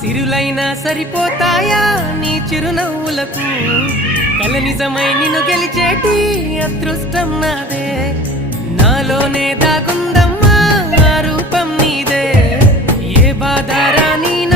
సిరులైనా సరిపోతాయా నీ చిరునవ్వులకు కల నిజమై నిన్ను గెలిచేటి అదృష్టం నాదే నాలోనే దాగుందమ్మా ఆ రూపం నీదే ఏ బాధ రాని